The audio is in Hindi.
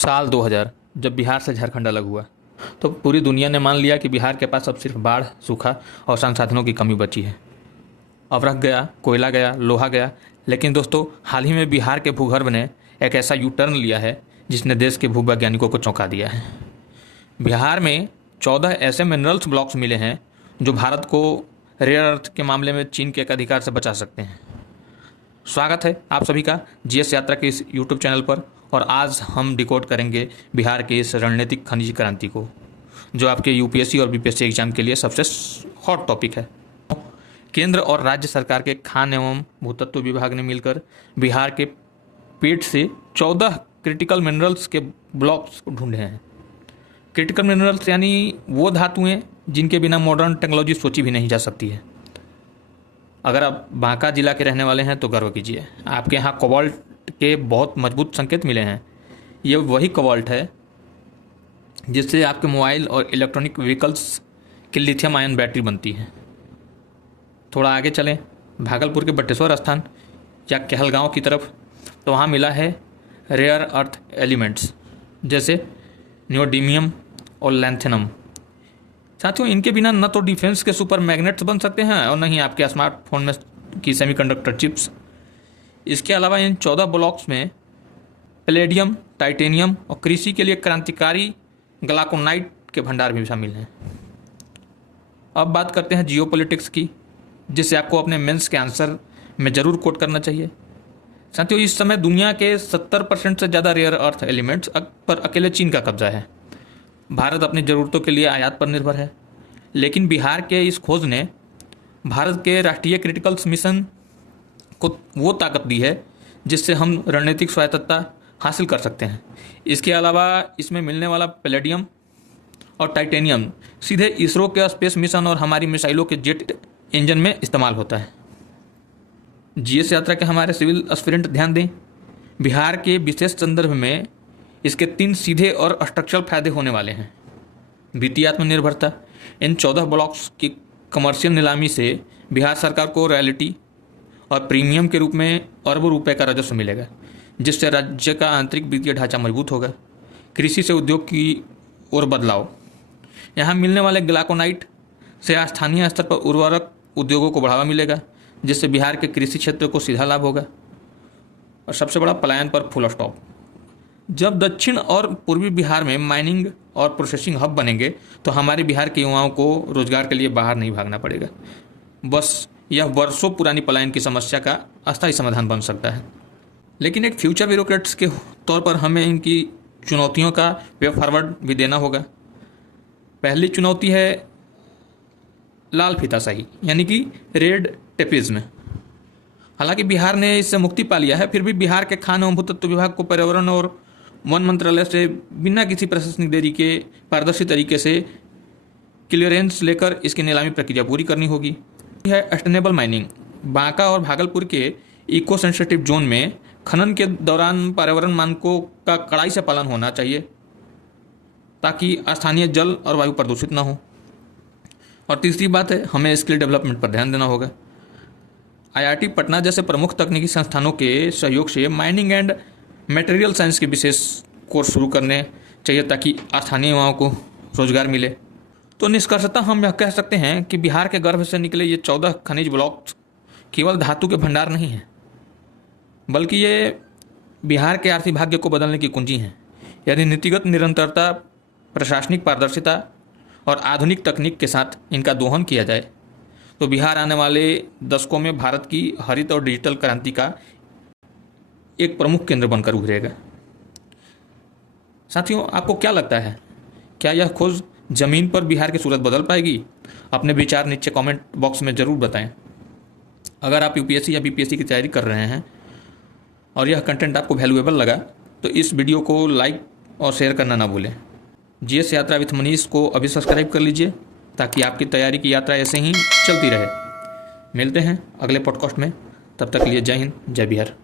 साल 2000 जब बिहार से झारखंड अलग हुआ तो पूरी दुनिया ने मान लिया कि बिहार के पास अब सिर्फ बाढ़, सूखा और संसाधनों की कमी बची है। अवरख गया, कोयला गया, लोहा गया, लेकिन दोस्तों हाल ही में बिहार के भूगर्भ ने एक ऐसा यू टर्न लिया है जिसने देश के भूवैज्ञानिकों को चौंका दिया है। बिहार में 14 ऐसे मिनरल्स ब्लॉक्स मिले हैं जो भारत को रेयर अर्थ के मामले में चीन के एक अधिकार से बचा सकते हैं। स्वागत है आप सभी का जीएस यात्रा के इस यूट्यूब चैनल पर, और आज हम डिकोड करेंगे बिहार के इस रणनीतिक खनिज क्रांति को, जो आपके यूपीएससी और बीपीएससी एग्जाम के लिए सबसे हॉट टॉपिक है। केंद्र और राज्य सरकार के खान एवं भूतत्व विभाग ने मिलकर बिहार के पेट से 14 क्रिटिकल मिनरल्स के ब्लॉक्स ढूंढे हैं। क्रिटिकल मिनरल्स यानी वो धातुएं जिनके बिना मॉडर्न टेक्नोलॉजी सोची भी नहीं जा सकती है। अगर आप बांका जिला के रहने वाले हैं तो गर्व कीजिए, आपके यहाँ कोबाल्ट के बहुत मजबूत संकेत मिले हैं। ये वही कोबाल्ट है जिससे आपके मोबाइल और इलेक्ट्रॉनिक व्हीकल्स की लिथियम आयन बैटरी बनती है। थोड़ा आगे चलें भागलपुर के बटेश्वर स्थान या कहलगांव की तरफ, तो वहाँ मिला है रेयर अर्थ एलिमेंट्स जैसे नियोडीमियम और लैंथेनम। साथियों, इनके बिना न तो डिफेंस के सुपर मैग्नेट्स बन सकते हैं और न ही आपके स्मार्टफोन में की सेमीकंडक्टर चिप्स। इसके अलावा इन 14 ब्लॉक्स में पैलेडियम, टाइटेनियम और कृषि के लिए क्रांतिकारी ग्लाकोनाइट के भंडार भी शामिल हैं। अब बात करते हैं जियोपॉलिटिक्स की, जिसे आपको अपने मेंस के आंसर में ज़रूर कोट करना चाहिए। साथियों, इस समय दुनिया के 70% से ज़्यादा रेयर अर्थ एलिमेंट्स पर अकेले चीन का कब्जा है। भारत अपनी ज़रूरतों के लिए आयात पर निर्भर है, लेकिन बिहार के इस खोज ने भारत के राष्ट्रीय क्रिटिकल्स मिशन को वो ताकत दी है जिससे हम रणनीतिक स्वायत्तता हासिल कर सकते हैं। इसके अलावा इसमें मिलने वाला पैलेडियम और टाइटेनियम सीधे इसरो के स्पेस मिशन और हमारी मिसाइलों के जेट इंजन में इस्तेमाल होता है। जीएस यात्रा के हमारे सिविल एस्पिरेंट ध्यान दें, बिहार के विशेष संदर्भ में इसके 3 सीधे और स्ट्रक्चरल फायदे होने वाले हैं। वित्तीय आत्मनिर्भरता, इन 14 ब्लॉक्स की कमर्शियल नीलामी से बिहार सरकार को रॉयल्टी और प्रीमियम के रूप में अरबों रुपए का राजस्व मिलेगा, जिससे राज्य का आंतरिक वित्तीय ढांचा मजबूत होगा। कृषि से उद्योग की ओर बदलाव, यहाँ मिलने वाले ग्लाकोनाइट से स्थानीय स्तर पर उर्वरक उद्योगों को बढ़ावा मिलेगा, जिससे बिहार के कृषि क्षेत्र को सीधा लाभ होगा। और सबसे बड़ा, पलायन पर फुल स्टॉप। जब दक्षिण और पूर्वी बिहार में माइनिंग और प्रोसेसिंग हब बनेंगे तो हमारे बिहार के युवाओं को रोजगार के लिए बाहर नहीं भागना पड़ेगा। बस यह वर्षों पुरानी पलायन की समस्या का अस्थायी समाधान बन सकता है। लेकिन एक फ्यूचर ब्यूरोक्रेट्स के तौर पर हमें इनकी चुनौतियों का वे फॉरवर्ड भी देना होगा। पहली चुनौती है लाल फीताशाही, यानी कि रेड टेपिज्म। हालांकि बिहार ने इससे मुक्ति पा लिया है, फिर भी बिहार के खान एवं भूतत्व विभाग को पर्यावरण और वन मंत्रालय से बिना किसी प्रशासनिक देरी के पारदर्शी तरीके से क्लियरेंस लेकर इसकी नीलामी प्रक्रिया पूरी करनी होगी। है सस्टेनेबल माइनिंग। बांका और भागलपुर के इको सेंसिटिव जोन में खनन के दौरान पर्यावरण मानकों का कड़ाई से पालन होना चाहिए ताकि स्थानीय जल और वायु प्रदूषित न हो। और तीसरी बात है, हमें स्किल डेवलपमेंट पर ध्यान देना होगा। आईआईटी पटना जैसे प्रमुख तकनीकी संस्थानों के सहयोग से माइनिंग एंड मटेरियल साइंस के विशेष कोर्स शुरू करने चाहिए ताकि स्थानीय युवाओं को रोजगार मिले। तो निष्कर्षतः हम यह कह सकते हैं कि बिहार के गर्भ से निकले ये 14 खनिज ब्लॉक केवल धातु के भंडार नहीं हैं, बल्कि ये बिहार के आर्थिक भाग्य को बदलने की कुंजी हैं। यदि नीतिगत निरंतरता, प्रशासनिक पारदर्शिता और आधुनिक तकनीक के साथ इनका दोहन किया जाए तो बिहार आने वाले दशकों में भारत की हरित और डिजिटल क्रांति का एक प्रमुख केंद्र बनकर उभरेगा। साथियों, आपको क्या लगता है, क्या यह खोज जमीन पर बिहार की सूरत बदल पाएगी? अपने विचार नीचे कमेंट बॉक्स में ज़रूर बताएं। अगर आप यूपीएससी या बीपीएससी की तैयारी कर रहे हैं और यह कंटेंट आपको वैल्यूएबल लगा तो इस वीडियो को लाइक और शेयर करना ना भूलें। जीएस यात्रा विथ मनीष को अभी सब्सक्राइब कर लीजिए ताकि आपकी तैयारी की यात्रा ऐसे ही चलती रहे। मिलते हैं अगले पॉडकास्ट में, तब तक के लिए जय हिंद, जय बिहार।